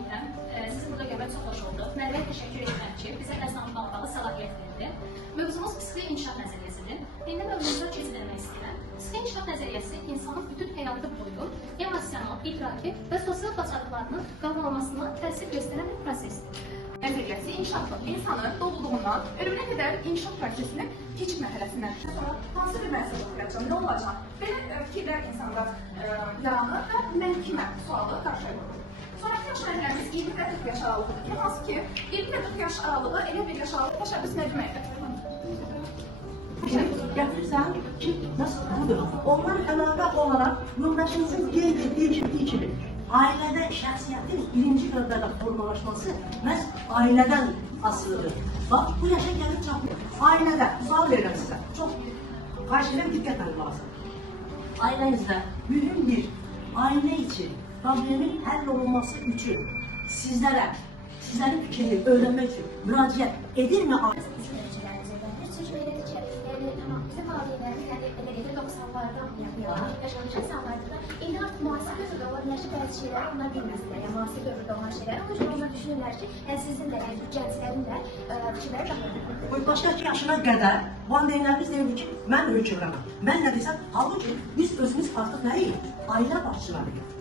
edirəm. Sizi burada görmək çox xoş oldu. Mərvəyə təşəkkür edirəm ki, bizə məzmunla bağlı səlahiyyət verdi. Mövzumuz psixi inkişaf nəzəriyyəsidir. İndi mövzumuza keçid etmək istəyirəm. Psixi inkişaf nəzəriyyəsi insanın bütün həyatı boyu emosional, idraki və sosial bacarıqlarının qavranmasına təsir göstərən bir prosesdir. Nəzəriyyəsi inkişaflı insanın doğulduğundan ölümünə qədər inkişaf prosesinin keçid mərhələsindən sonra hansı bir məsələ oxuyacaq, nə olacaq? Belə fikirlər insanda yaranır və mən kiməm sualı qarşıya qoyulur. Sonraki yaş mərhələmiz 20 və 40 yaş aralıqıdır ki, hansı ki 20 və 40 yaş aralığı elə bir yaş aralığı təşəbbüs məcmuədir. Gətirsən ki, nasıl budur? Ondan əlavə olaraq yoldaşınızın qeyd etdiyi kimi ailədə şəxsiyyətin birinci növbədə formalaşması məhz ailədən asılıdır. Bax, bu yaşa gəlib çatmır. Ailədə, sual verirəm sizə, çox xahiş edirəm, diqqətlə qulaq. Ailənizdə mühüm bir ailə için problemin həll olunması üçün sizlərin fikrini öyrənmək üçün müraciət edirmi? Çünkü öyle ki, tamam bizim validelerimiz yani 90'lardan yaşamış insanlardı. İndi artık muhasebe dövründə olan yaşlı bəzi şeyləri onlar bilməzlər. Yəni muhasebe dövründə olan şeyləri. Onun üçün onlar düşünürlər ki, sizin də, yəni gənclərin də fikirləri daxildir. Başqa ki, yaşına qədər valideynlərimiz deyirdi ki, mən hökmranam. Mən nə desəm, halbuki biz özümüz artıq nəyik? Ailə başçılarıyıq.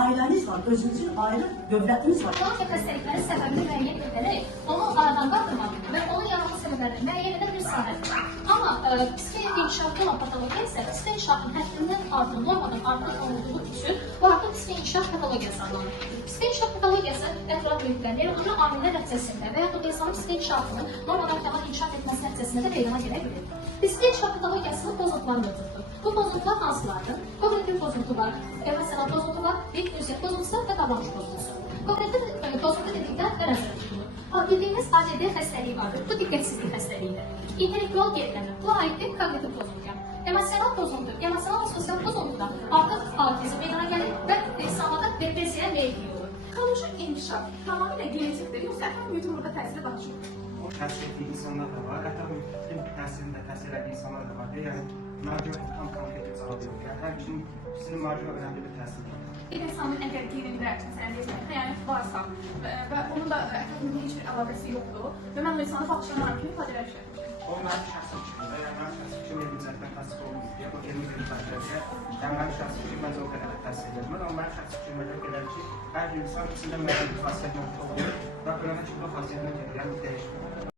Ailəniz var, özünüzün ayrı dövlətiniz var. Olan xəstəliklərin səbəbini müəyyən edərək, onu aradan qaldırmaq və onun yaranma səbəblərini müəyyən edən bir sahədir. Amma psixi inkişafı olan patologiya isə psixi inkişafın həddindən artıq, normadan artıq olduğu üçün bu artıq psixi inkişaf patologiyası adlanır. Psixi inkişaf patologiyası ətraf mühitdən, yaradıcı amillər nəticəsində və yaxud insanın psixi inkişafının normadan kənar inkişaf etməsi nəticəsində də meydana gələ bilir. Psixi inkişaf patologiyasının pozuntuları mövcuddur. Bu pozuntular hansılardır? Kognitiv pozuntu var, emosional pozuntu var, ünsiyyət pozuntusu və davranış pozuntusu. Kognitiv pozuntu dedikdə və nəzərdə tutulur. Bildiyimiz ADD xəstəliyi vardır, bu diqqətsizlik xəstəliyidir. İntellektual geriləmə, bu aiddir kognitiv pozuntuya. Emosional pozuntu, emosional və sosial pozuntuda artıq autizm meydana gəlir və insanlarda depressiyaya meyilli olur. Psixolojik inkişaf tamamilə genetikdir, yoxsa ətraf mühitin burada təsiri daha çox? O təsir etdiyi insanlar da var, ətraf mühitin təsirində təsir etdiyi insanlar da var. Yəni, müalicə tam konkret bir cavab yox. Yəni, hər kişinin sizin müalicə önəmli bir təsir var. Bir insanın əgər genində, məsələn, deyəcək, xəyanət varsa və onun da ətraf mühitin heç bir əlaqəsi yoxdur və mən o insanı baxışlanaram ki, ifadələr işlətmişəm. O mənim şəxsi fikrimdə, yəni mənim şəxsi fikrim evlicilikdən təsir olunur deyə, o elmi bir ifadələrsə, yəni mənim şəxsi fikrim məncə o qədər də təsir edilmir, amma mənim şəxsi fikrimdə gəlir ki, hər insan içində müəyyən bir xasiyyət mövcud olur və önəmə ki, bu xasiyyətinə gəlir, yəni dəyişmir.